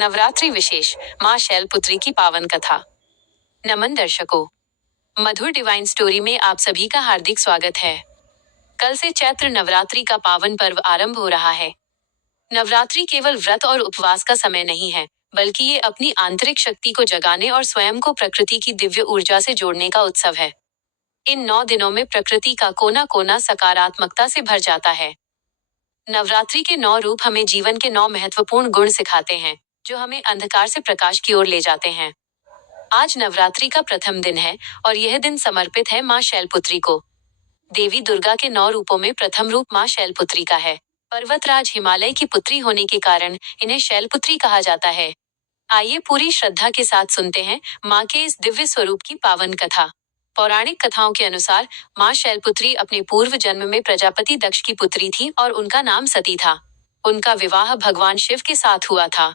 नवरात्रि विशेष मां शैलपुत्री की पावन कथा। नमन दर्शकों, मधुर डिवाइन स्टोरी में आप सभी का हार्दिक स्वागत है। कल से चैत्र नवरात्रि का पावन पर्व आरंभ हो रहा है। नवरात्रि केवल व्रत और उपवास का समय नहीं है, बल्कि ये अपनी आंतरिक शक्ति को जगाने और स्वयं को प्रकृति की दिव्य ऊर्जा से जोड़ने का उत्सव है। इन 9 दिनों में प्रकृति का कोना कोना सकारात्मकता से भर जाता है। नवरात्रि के 9 रूप हमें जीवन के 9 महत्वपूर्ण गुण सिखाते हैं, जो हमें अंधकार से प्रकाश की ओर ले जाते हैं। आज नवरात्रि का प्रथम दिन है और यह दिन समर्पित है मां शैलपुत्री को। देवी दुर्गा के 9 रूपों में प्रथम रूप मां शैलपुत्री का है। पर्वतराज हिमालय की पुत्री होने के कारण इन्हें शैलपुत्री कहा जाता है। आइए पूरी श्रद्धा के साथ सुनते हैं मां के इस दिव्य स्वरूप की पावन कथा। पौराणिक कथाओं के अनुसार मां शैलपुत्री अपने पूर्व जन्म में प्रजापति दक्ष की पुत्री थी और उनका नाम सती था। उनका विवाह भगवान शिव के साथ हुआ था।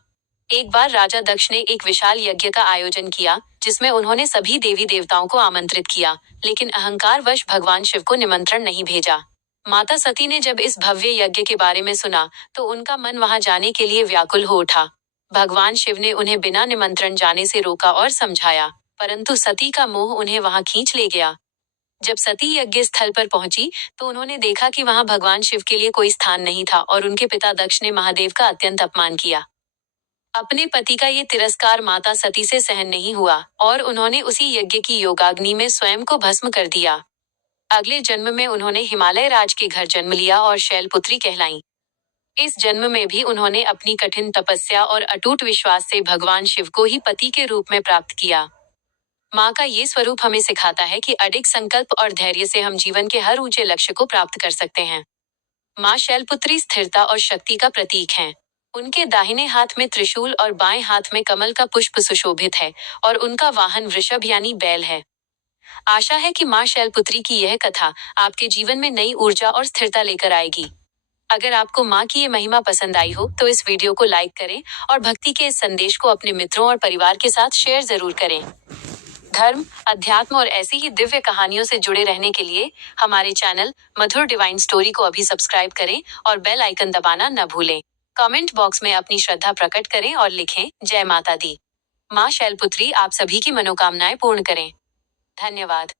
एक बार राजा दक्ष ने एक विशाल यज्ञ का आयोजन किया, जिसमें उन्होंने सभी देवी देवताओं को आमंत्रित किया, लेकिन अहंकारवश भगवान शिव को निमंत्रण नहीं भेजा। माता सती ने जब इस भव्य यज्ञ के बारे में सुना, तो उनका मन वहां जाने के लिए व्याकुल हो उठा। भगवान शिव ने उन्हें बिना निमंत्रण जाने से रोका और समझाया, परंतु सती का मोह उन्हें वहां खींच ले गया। जब सती यज्ञ स्थल पर पहुंची, तो उन्होंने देखा कि वहां भगवान शिव के लिए कोई स्थान नहीं था और उनके पिता दक्ष ने महादेव का अत्यंत अपमान किया। अपने पति का ये तिरस्कार माता सती से सहन नहीं हुआ और उन्होंने उसी यज्ञ की योगाग्नि में स्वयं को भस्म कर दिया। अगले जन्म में उन्होंने हिमालय राज के घर जन्म लिया और शैलपुत्री कहलाईं। इस जन्म में भी उन्होंने अपनी कठिन तपस्या और अटूट विश्वास से भगवान शिव को ही पति के रूप में प्राप्त किया। माँ का ये स्वरूप हमें सिखाता है कि अडिग संकल्प और धैर्य से हम जीवन के हर ऊंचे लक्ष्य को प्राप्त कर सकते हैं। माँ शैलपुत्री स्थिरता और शक्ति का प्रतीक हैं। उनके दाहिने हाथ में त्रिशूल और बाएं हाथ में कमल का पुष्प सुशोभित है और उनका वाहन वृषभ यानी बैल है। आशा है कि माँ शैलपुत्री की यह कथा आपके जीवन में नई ऊर्जा और स्थिरता लेकर आएगी। अगर आपको माँ की ये महिमा पसंद आई हो, तो इस वीडियो को लाइक करें और भक्ति के इस संदेश को अपने मित्रों और परिवार के साथ शेयर जरूर करें। धर्म, अध्यात्म और ऐसी ही दिव्य कहानियों से जुड़े रहने के लिए हमारे चैनल मधुर डिवाइन स्टोरी को अभी सब्सक्राइब करें और बेल आइकन दबाना न भूलें। कमेंट बॉक्स में अपनी श्रद्धा प्रकट करें और लिखें, जय माता दी। माँ शैलपुत्री आप सभी की मनोकामनाएं पूर्ण करें। धन्यवाद।